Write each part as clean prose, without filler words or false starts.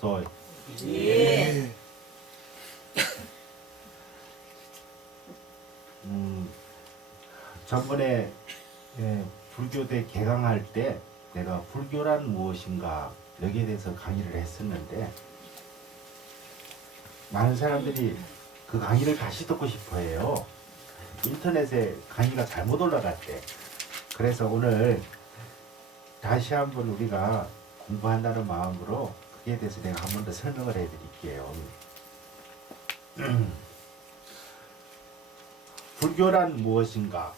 주옵소. 예. 전번에 불교대 개강할 때 내가 불교란 무엇인가 여기에 대해서 강의를 했었는데 많은 사람들이 그 강의를 다시 듣고 싶어 해요. 인터넷에 강의가 잘못 올라갔대. 그래서 오늘 다시 한번 우리가 공부한다는 마음으로 그에 대해서 내가 한 번 더 설명을 해 드릴게요. 불교란 무엇인가?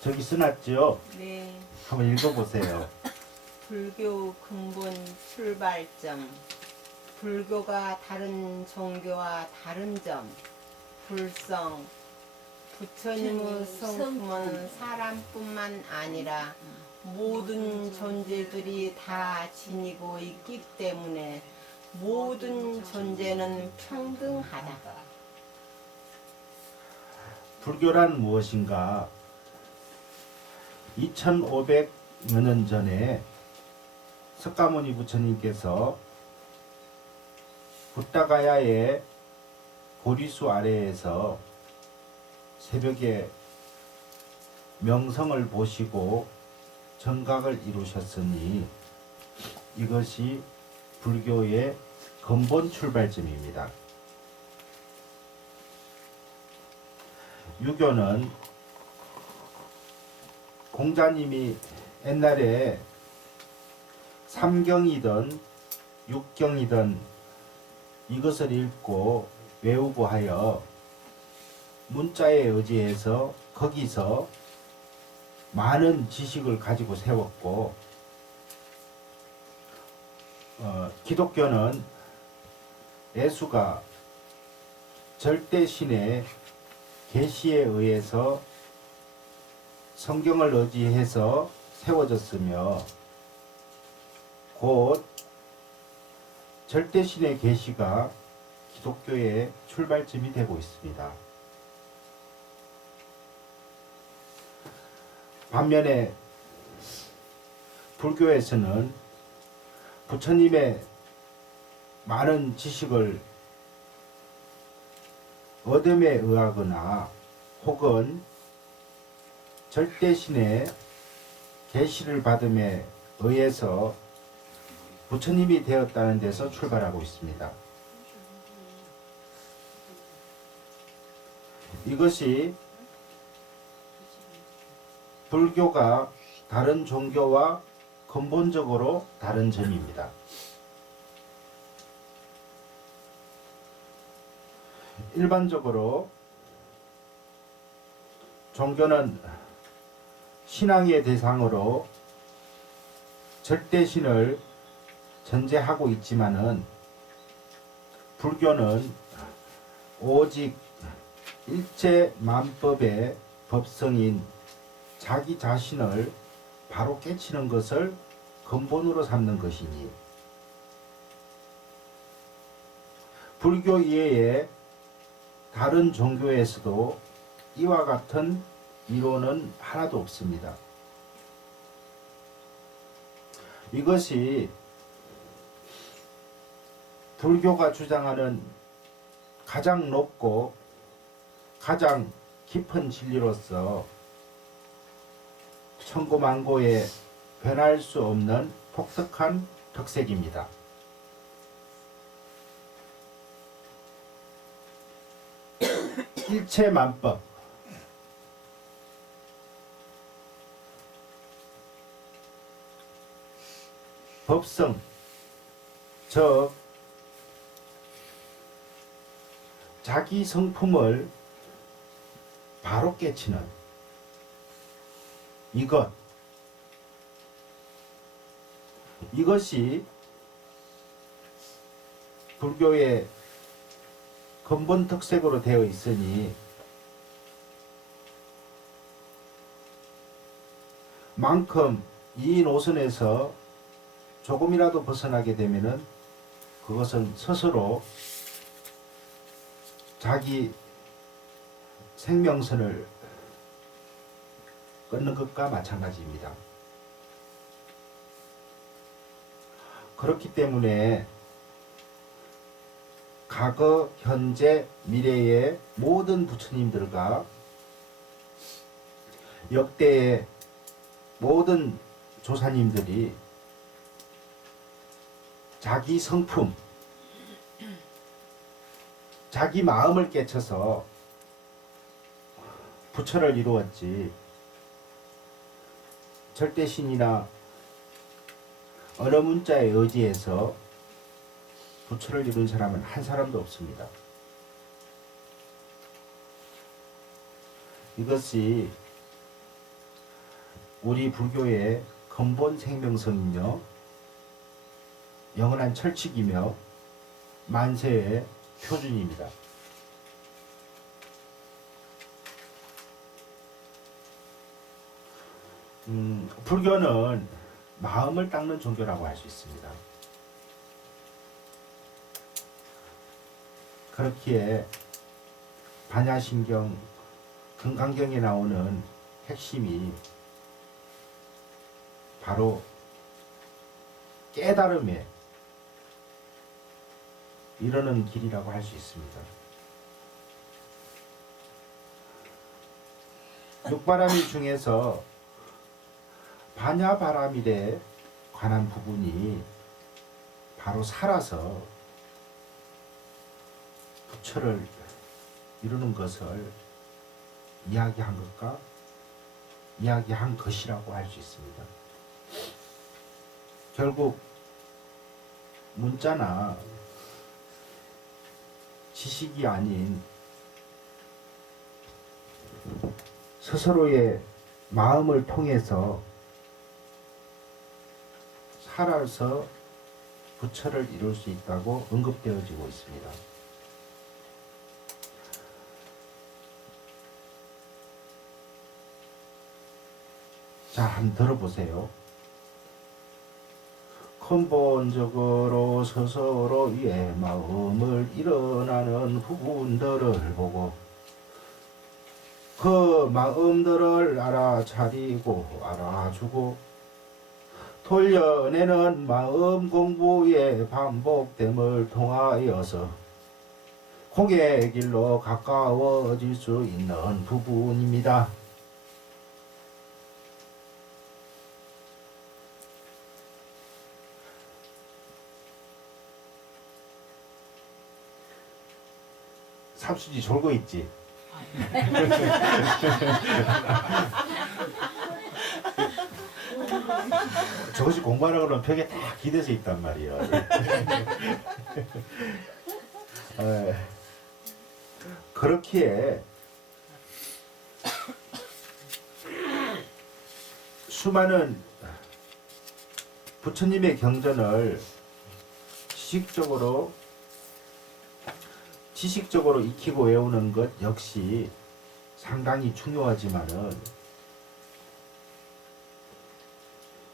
저기 써놨죠? 네. 한번 읽어보세요. 불교 근본 출발점. 불교가 다른 종교와 다른 점. 불성. 부처님의 성품은 사람뿐만 아니라 모든 존재들이 다 지니고 있기 때문에 모든 존재는 평등하다. 불교란 무엇인가? 2500여 년 전에 석가모니 부처님께서 부타가야의 보리수 아래에서 새벽에 명성을 보시고 정각을 이루셨으니 이것이 불교의 근본 출발점입니다. 유교는 공자님이 옛날에 삼경이든 육경이든 이것을 읽고 외우고 하여 문자에 의지해서 거기서 많은 지식을 가지고 세웠고 기독교는 예수가 절대신의 계시에 의해서 성경을 의지해서 세워졌으며 곧 절대신의 계시가 기독교의 출발점이 되고 있습니다. 반면에 불교에서는 부처님의 많은 지식을 얻음에 의하거나 혹은 절대신의 계시를 받음에 의해서 부처님이 되었다는 데서 출발하고 있습니다. 이것이 불교가 다른 종교와 근본적으로 다른 점입니다. 일반적으로 종교는 신앙의 대상으로 절대신을 전제하고 있지만은 불교는 오직 일체 만법의 법성인 자기 자신을 바로 깨치는 것을 근본으로 삼는 것이니 불교 이외에 다른 종교에서도 이와 같은 이론은 하나도 없습니다. 이것이 불교가 주장하는 가장 높고 가장 깊은 진리로서 천고만고에 변할 수 없는 독특한 특색입니다. 일체만법, 법성, 즉 자기 성품을 바로 깨치는 이것이 불교의 근본 특색으로 되어 있으니 만큼 이 노선에서 조금이라도 벗어나게 되면은 그것은 스스로 자기 생명선을 끊는 것과 마찬가지입니다. 그렇기 때문에 과거, 현재, 미래의 모든 부처님들과 역대의 모든 조사님들이 자기 성품, 자기 마음을 깨쳐서 부처를 이루었지, 절대신이나 어느 문자에 의지해서 부처를 이룬 사람은 한 사람도 없습니다. 이것이 우리 불교의 근본 생명성이며 영원한 철칙이며 만세의 표준입니다. 불교는 마음을 닦는 종교라고 할 수 있습니다. 그렇기에 반야신경, 금강경에 나오는 핵심이 바로 깨달음에 이르는 길이라고 할 수 있습니다. 육바라밀 중에서 반야바라밀에 관한 부분이 바로 살아서 부처를 이루는 것을 이야기한 것과 이야기한 것이라고 할 수 있습니다. 결국 문자나 지식이 아닌 스스로의 마음을 통해서 살아서 부처를 이룰 수 있다고 언급되어지고 있습니다. 자, 한번 들어보세요. 근본적으로 스스로의 마음을 일어나는 부분들을 보고 그 마음들을 알아차리고 알아주고 돌려내는 마음 공부의 반복됨을 통하여서 공의 길로 가까워질 수 있는 부분입니다. 삼수지 졸고 있지? 저것이 공부하라 그러면 벽에 딱 기대서 있단 말이야. 그렇기에 수많은 부처님의 경전을 지식적으로 익히고 외우는 것 역시 상당히 중요하지만은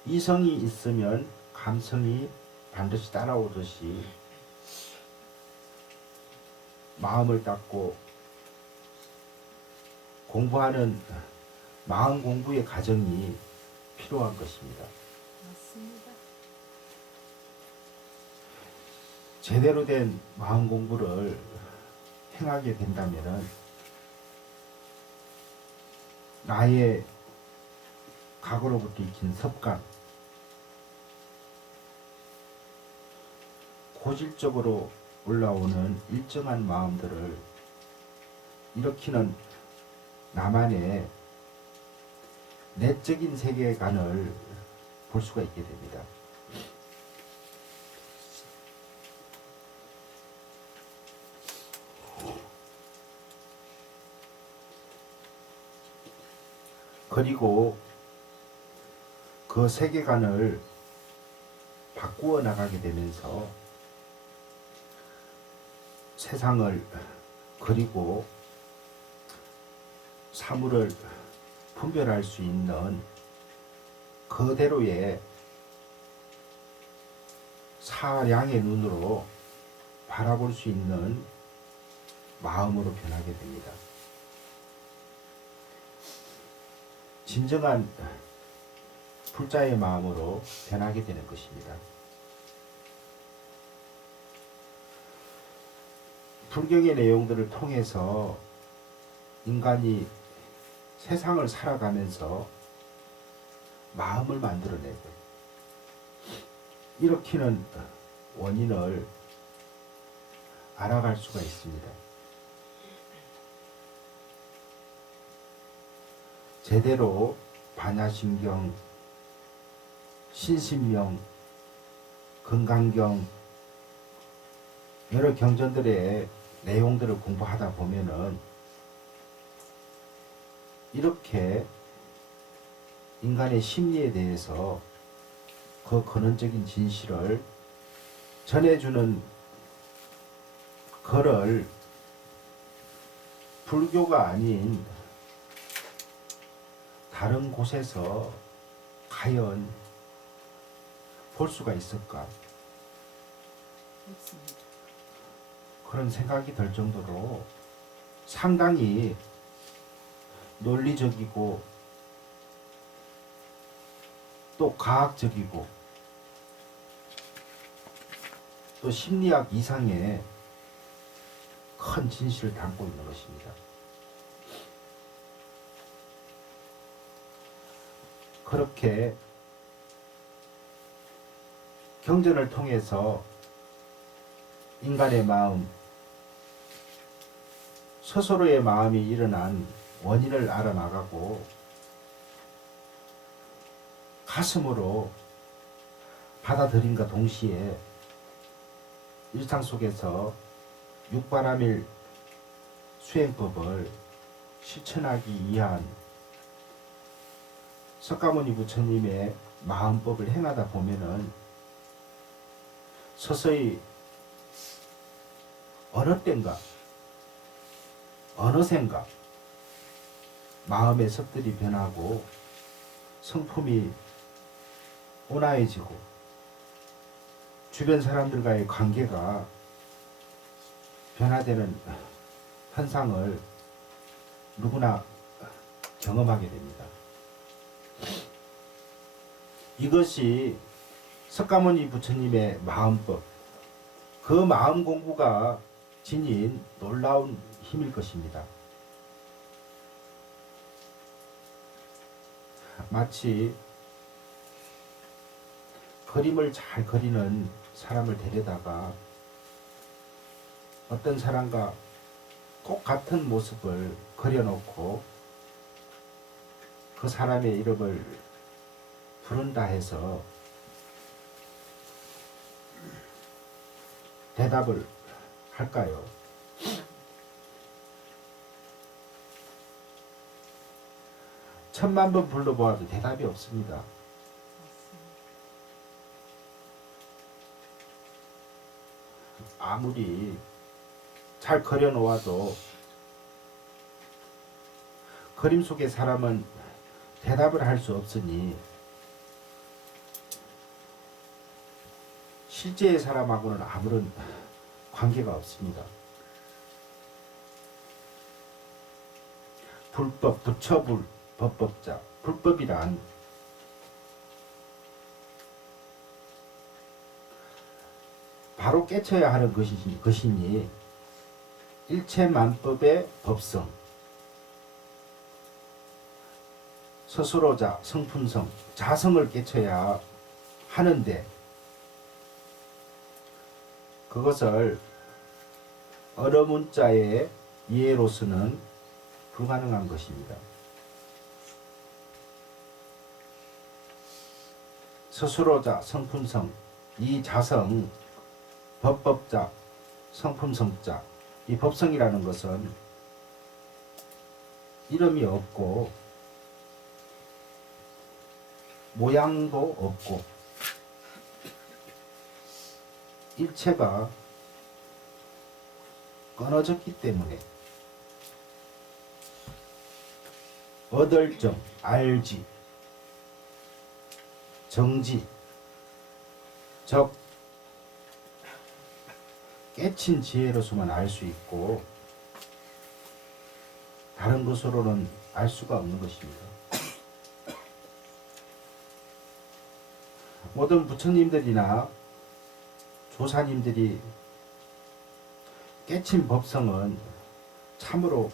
이성이 있으면 감성이 반드시 따라오듯이 마음을 닦고 공부하는 마음 공부의 과정이 필요한 것입니다. 맞습니다. 제대로 된 마음 공부를 행하게 된다면은 나의 과거로부터 익힌 습관, 고질적으로 올라오는 일정한 마음들을 일으키는 나만의 내적인 세계관을 볼 수가 있게 됩니다. 그리고 그 세계관을 바꾸어 나가게 되면서 세상을 그리고 사물을 분별할 수 있는 그대로의 사량의 눈으로 바라볼 수 있는 마음으로 변하게 됩니다. 진정한 불자의 마음으로 변하게 되는 것입니다. 불경의 내용들을 통해서 인간이 세상을 살아가면서 마음을 만들어내고 일으키는 원인을 알아갈 수가 있습니다. 제대로 반야신경, 신신명, 건강경 여러 경전들의 내용들을 공부하다 보면은 이렇게 인간의 심리에 대해서 그 근원적인 진실을 전해주는 글을 불교가 아닌 다른 곳에서 과연 볼 수가 있을까? 없습니다. 그런 생각이 들 정도로 상당히 논리적이고 또 과학적이고 또 심리학 이상의 큰 진실을 담고 있는 것입니다. 그렇게 경전을 통해서 인간의 마음, 스스로의 마음이 일어난 원인을 알아나가고 가슴으로 받아들임과 동시에 일상 속에서 육바라밀 수행법을 실천하기 위한 석가모니 부처님의 마음법을 행하다 보면은 서서히 어느 때인가 어느샌가 마음의 습들이 변하고 성품이 온화해지고 주변 사람들과의 관계가 변화되는 현상을 누구나 경험하게 됩니다. 이것이 석가모니 부처님의 마음법, 그 마음 공부가 지닌 놀라운 힘일 것입니다. 마치 그림을 잘 그리는 사람을 데려다가 어떤 사람과 꼭 같은 모습을 그려놓고 그 사람의 이름을 부른다 해서 대답을 할까요? 천만 번 불러보아도 대답이 없습니다. 아무리 잘 그려놓아도 그림 속의 사람은 대답을 할 수 없으니 실제의 사람하고는 아무런 관계가 없습니다. 불법, 부처불, 법법자, 불법이란 바로 깨쳐야 하는 것이니 일체만법의 법성, 스스로자, 성품성, 자성을 깨쳐야 하는데 그것을 어느 문자의 이해로서는 불가능한 것입니다. 스스로자, 성품성, 이 자성, 법법자, 성품성자, 이 법성이라는 것은 이름이 없고 모양도 없고 일체가 끊어졌기 때문에 얻을 점, 알지, 정지, 적, 깨친 지혜로서만 알 수 있고 다른 것으로는 알 수가 없는 것입니다. 모든 부처님들이나 조사님들이 깨친 법성은 참으로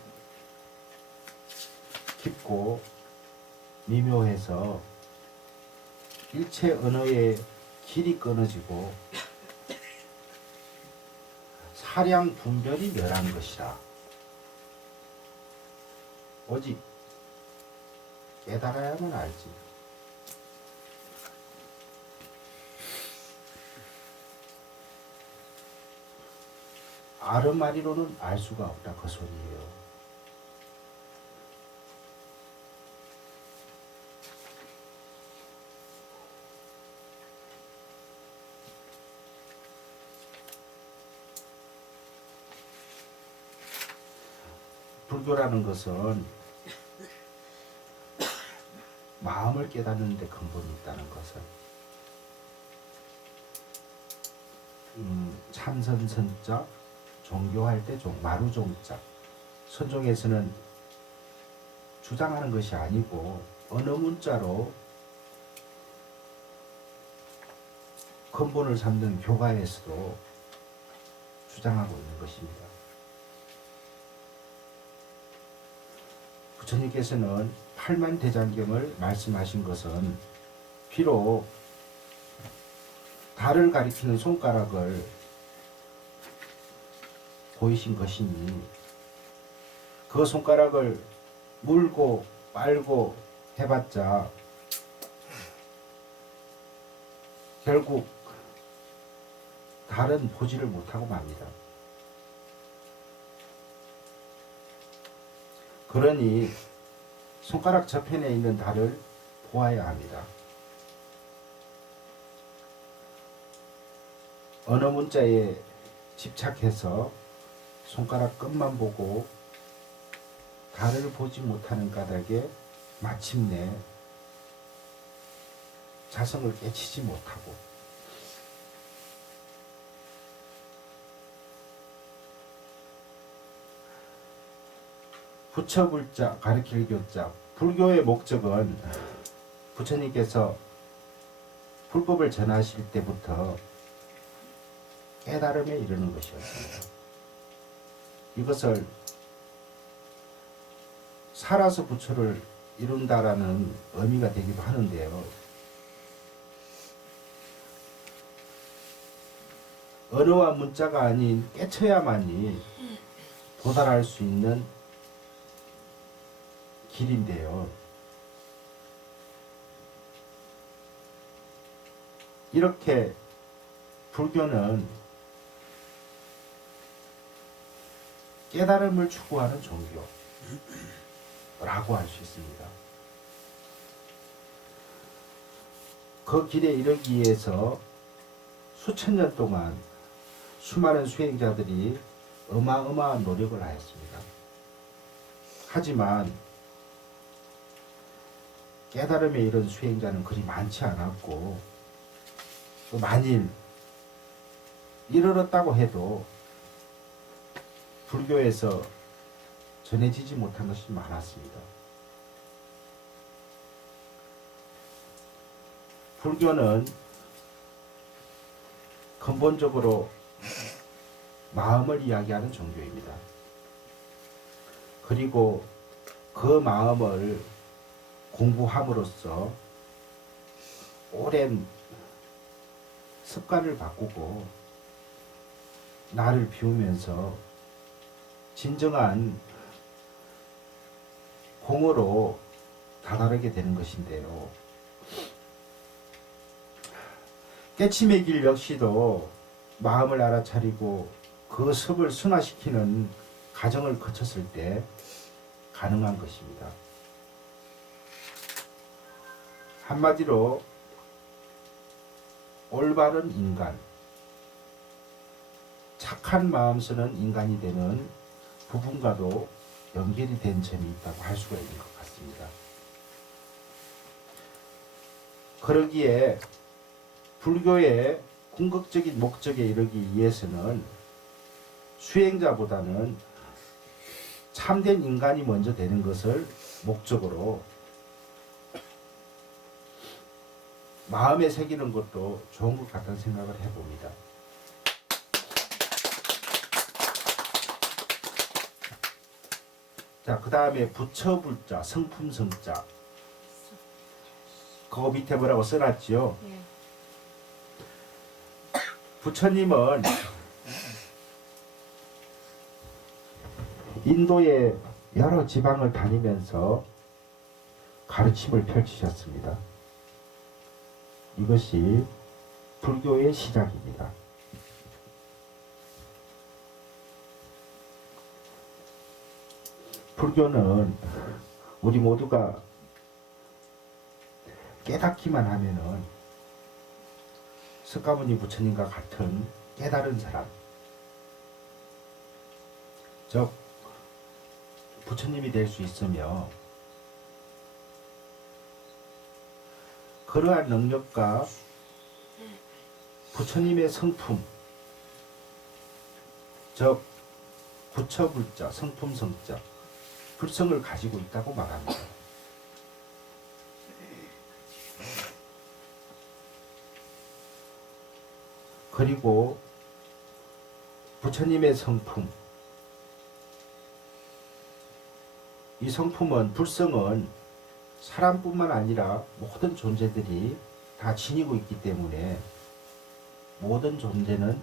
깊고 미묘해서 일체 언어의 길이 끊어지고 사량 분별이 멸한 것이라. 오직 깨달아야만 알지. 아름아리로는 알 수가 없다, 그 소리예요. 불교라는 것은 마음을 깨닫는 데 근본이 있다는 것을 참선선자, 종교할 때 마루종자, 선종에서는 주장하는 것이 아니고 어느 문자로 근본을 삼는 교가에서도 주장하고 있는 것입니다. 부처님께서는 팔만대장경을 말씀하신 것은 비록 달을 가리키는 손가락을 보이신 것이니 그 손가락을 물고 빨고 해봤자 결국 달은 보지를 못하고 맙니다. 그러니 손가락 저편에 있는 달을 보아야 합니다. 어느 문자에 집착해서 손가락 끝만 보고 달을 보지 못하는 까닭에 마침내 자성을 깨치지 못하고 부처불자 가르칠 교자, 불교의 목적은 부처님께서 불법을 전하실 때부터 깨달음에 이르는 것이었습니다. 이것을 살아서 부처를 이룬다라는 의미가 되기도 하는데요. 언어와 문자가 아닌 깨쳐야만이 도달할 수 있는 길인데요. 이렇게 불교는 깨달음을 추구하는 종교라고 할 수 있습니다. 그 길에 이르기 위해서 수천 년 동안 수많은 수행자들이 어마어마한 노력을 하였습니다. 하지만 깨달음에 이른 수행자는 그리 많지 않았고, 또 만일 이르렀다고 해도 불교에서 전해지지 못한 것이 많았습니다. 불교는 근본적으로 마음을 이야기하는 종교입니다. 그리고 그 마음을 공부함으로써 오랜 습관을 바꾸고 나를 비우면서 진정한 공으로 다다르게 되는 것인데요. 깨침의 길 역시도 마음을 알아차리고 그 습을 순화시키는 과정을 거쳤을 때 가능한 것입니다. 한마디로 올바른 인간, 착한 마음 쓰는 인간이 되는 부분과도 연결이 된 점이 있다고 할 수가 있는 것 같습니다. 그러기에 불교의 궁극적인 목적에 이르기 위해서는 수행자보다는 참된 인간이 먼저 되는 것을 목적으로 마음에 새기는 것도 좋은 것 같다는 생각을 해봅니다. 자, 그 다음에 부처불자, 성품성자. 그거 밑에 뭐라고 써놨지요? 예. 부처님은 인도의 여러 지방을 다니면서 가르침을 펼치셨습니다. 이것이 불교의 시작입니다. 불교는 우리 모두가 깨닫기만 하면은 석가모니 부처님과 같은 깨달은 사람, 즉 부처님이 될 수 있으며 그러한 능력과 부처님의 성품, 즉 부처불자, 성품성자, 불성을 가지고 있다고 말합니다. 그리고 부처님의 성품, 이 성품은, 불성은 사람뿐만 아니라 모든 존재들이 다 지니고 있기 때문에 모든 존재는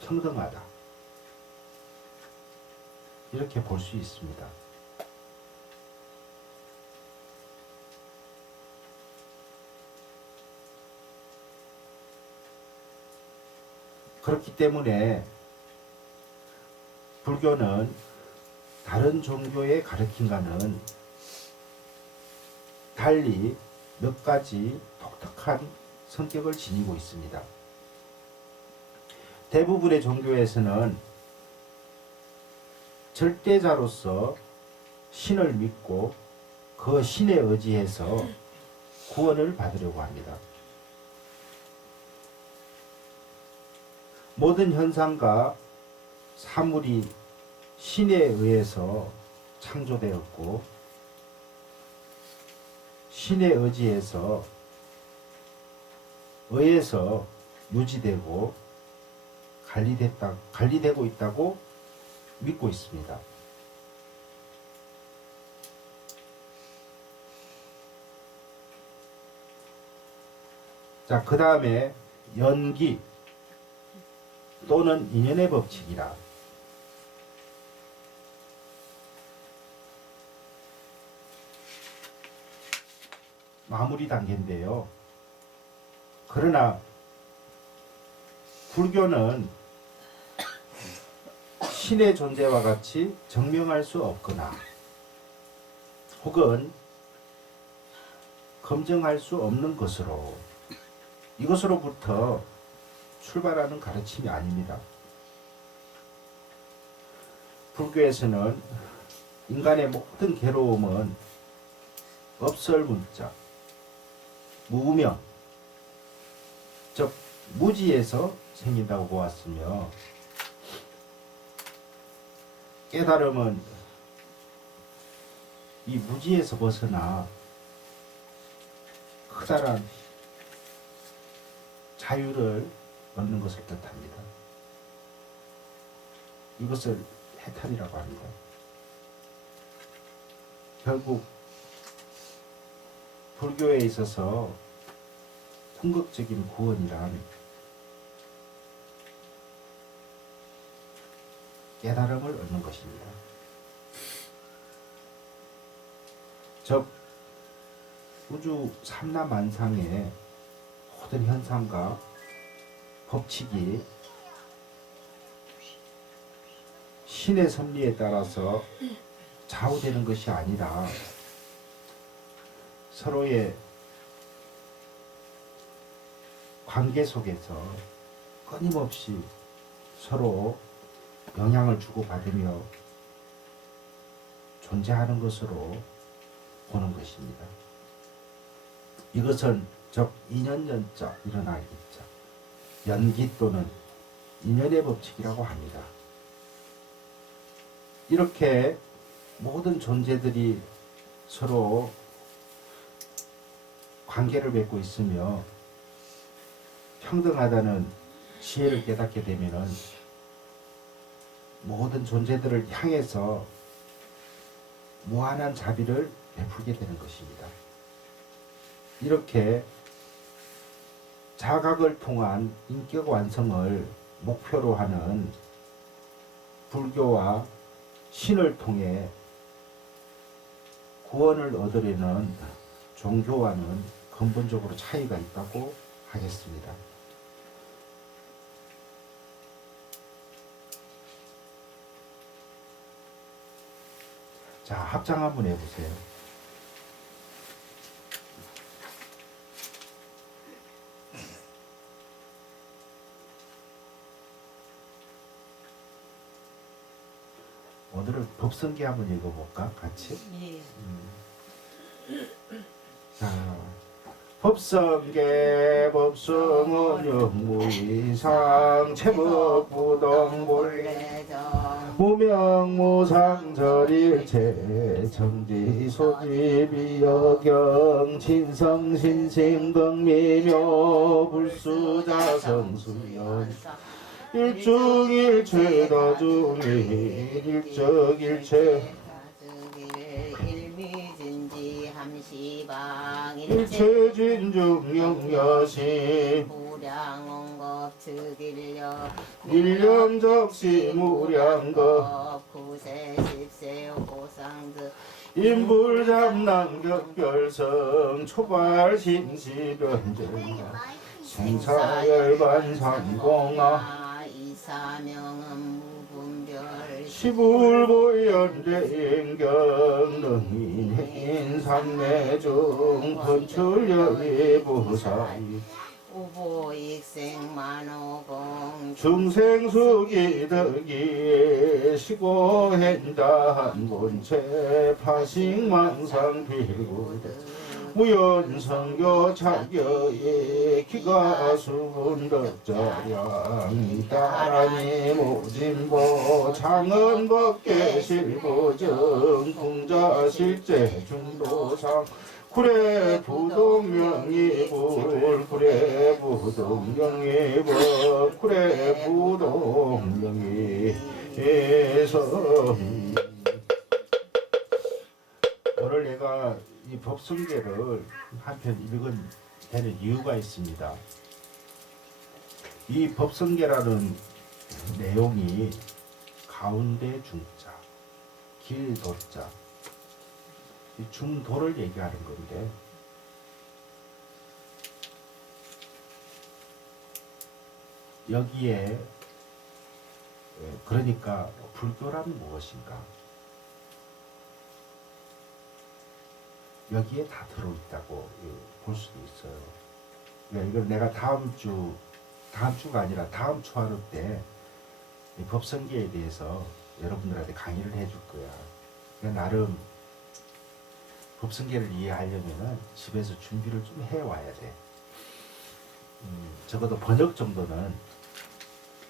평등하다, 이렇게 볼 수 있습니다. 그렇기 때문에 불교는 다른 종교의 가르침과는 달리 몇 가지 독특한 성격을 지니고 있습니다. 대부분의 종교에서는 절대자로서 신을 믿고 그 신에 의지해서 구원을 받으려고 합니다. 모든 현상과 사물이 신에 의해서 창조되었고 신에 의지해서 유지되고 관리되고 있다고 믿고 있습니다. 자, 그 다음에 연기 또는 인연의 법칙이라. 마무리 단계인데요. 그러나 불교는 신의 존재와 같이 증명할 수 없거나 혹은 검증할 수 없는 것으로, 이것으로부터 출발하는 가르침이 아닙니다. 불교에서는 인간의 모든 괴로움은 업설문자, 무명, 즉 무지에서 생긴다고 보았으며, 깨달음은 이 무지에서 벗어나 커다란 자유를 얻는 것을 뜻합니다. 이것을 해탈이라고 합니다. 결국 불교에 있어서 궁극적인 구원이란 깨달음을 얻는 것입니다. 즉 우주 삼라만상의 모든 현상과 법칙이 신의 섭리에 따라서 좌우되는 것이 아니라 서로의 관계 속에서 끊임없이 서로 영향을 주고받으며 존재하는 것으로 보는 것입니다. 이것은 즉 인연연자 일어나기자, 연기 또는 인연의 법칙이라고 합니다. 이렇게 모든 존재들이 서로 관계를 맺고 있으며 평등하다는 지혜를 깨닫게 되면은 모든 존재들을 향해서 무한한 자비를 베풀게 되는 것입니다. 이렇게 자각을 통한 인격 완성을 목표로 하는 불교와 신을 통해 구원을 얻으려는 종교와는 근본적으로 차이가 있다고 하겠습니다. 자, 합장 한번 해보세요. 오늘은 법성계 한번 읽어볼까? 같이? 예. 자, 법성계 법성은 영무이상 체법부동 본래정 무명무상절일체 정지소지비여경 진성신심극미묘 불수자성수연 일중일체 다중일 일적일체 일미진지 함시방 일체진중영여시 무량원급 즉일력 일념적시 무량거 구세십세 고상득 인불잡랑격별성 초발심시변정 생사열반상공아 이사명은 무분별 시불보연대인경 능인행인삼매중 건출여의부사이 우보익생만호공 중생수기덕이 시고행다한 본체 파식망상 빌구대 무연성교 자격이 기가수분덕자량 따라니 모진보 장은법계 실보정 궁자실제 중도상 구례 부동명이불 구례 부동명이불 구례 부동명이에서 오늘 내가 이 법성계를 한편 읽은 데는 이유가 있습니다. 이 법성계라는 내용이 가운데 중자, 길도자, 이 중도를 얘기하는 건데 여기에 그러니까 불교란 무엇인가? 여기에 다 들어있다고 볼 수도 있어요. 그러니까 이걸 내가 다음 주가 아니라 다음 주 하루 때 이 법성계에 대해서 여러분들한테 강의를 해줄 거야. 그러니까 나름 법성계를 이해하려면은 집에서 준비를 좀 해와야 돼. 적어도 번역 정도는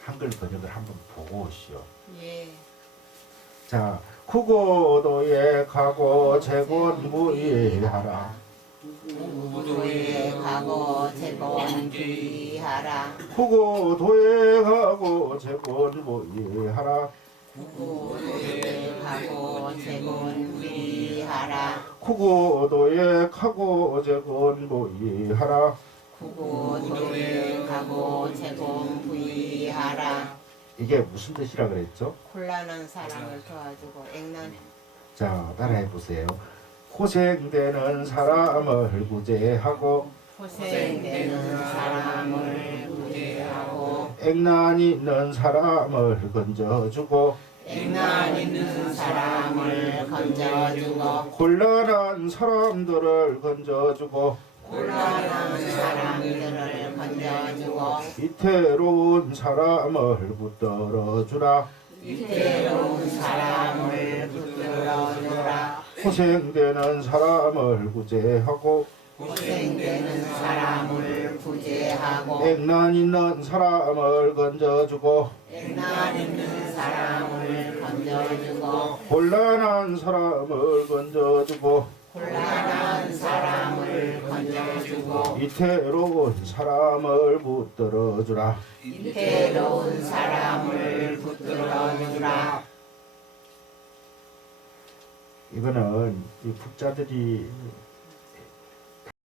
한글 번역을 한번 보고 오시오. 예. 자, 구고도에 가고 재곤무의하라. 구고도에 가고 재곤무의하라. 구고도에 가고 재곤무의하라. 구고도에 가고 재곤무의하라. 구고도에 가고 재곤무의하라. 구고도에 가고 재곤무의하라. 이게 무슨 뜻이라 그랬죠? 곤란한 사람을 도와주고 액난 자, 따라해 보세요. 고생되는 사람을 구제하고 고생되는 사람을 구제하고 액난 있는 사람을 건져주고 액난 있는 사람을 건져주고 곤란한 사람들을 건져주고 곤란한 사람들을 건져주고 이태로운 사람을 붙들어주라. 이태로운 사람을 붙들어주라. 고생되는 사람을 구제하고 고생되는 사람을 구제하고 액난 있는 사람을 건져주고 액난 있는 사람을 건져주고 곤란한 사람을 건져주고 곤란한 사람을 건져주고 이태로운 사람을 붙들어주라. 이태로운 사람을 붙들어주라. 이거는 이 불자들이